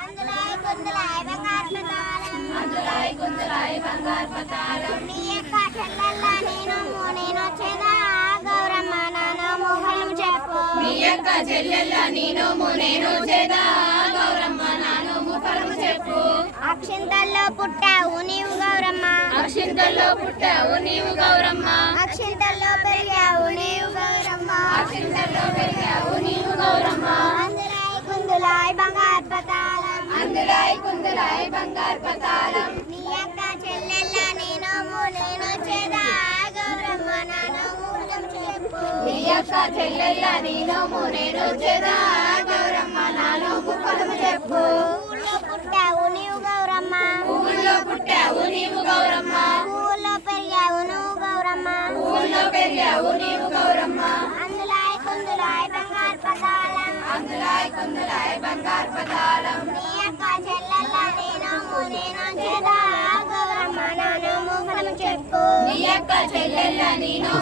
అందులాయి కుందులాయి బంగారు పతాలం నీ యొక్క చెల్లెల్ల నేను వచ్చేదా గౌరమ్మ నాన్న మోహనం చెప్పు నీ యొక్క చెల్లెల్ల నేను చేదా గౌరమ్మ నాన్న మోహనం చెప్పు అక్షింతల్లో పుట్టావు నీవు గౌరమ్మ అక్షింతల్లో పుట్టావు నీవు గౌరమ్మ అక్షింతల్లో పెరిగావు నీవు గౌరమ్మ అక్షింతల్లో పెరిగావు నీవు గౌరమ్మ అందులాయి కుందులాయి బంగారు పతాలం అందులాయి కుందులాయి బంగారు పతాలం నీ యొక్క చెల్లెల్ల నేను చేదా గౌరమ్మ నాన్న మోహనం చెప్పు నీ యొక్క చెల్లెల్ల నేను చేదా గౌరమ్మ నాన్న మోహనం చెప్పు ఊళ్ళో పుట్టావు నీవు గౌరమ్మ ఊళ్ళో పుట్టావు నీవు గౌరమ్మ ఊళ్ళో పెరిగావు నువ్వు గౌరమ్మ ఊళ్ళో పెరిగావు నీవు గౌరమ్మ అందులాయి కుందులాయి బంగారు పతాలం అందులాయి కుందులాయి బంగారు పతాలం నీ యొక్క చెల్లెల్ల నేను చేదా గౌరమ్మ నాన్న మోహనం చెప్పు నీ యొక్క చెల్లెల్ల నేను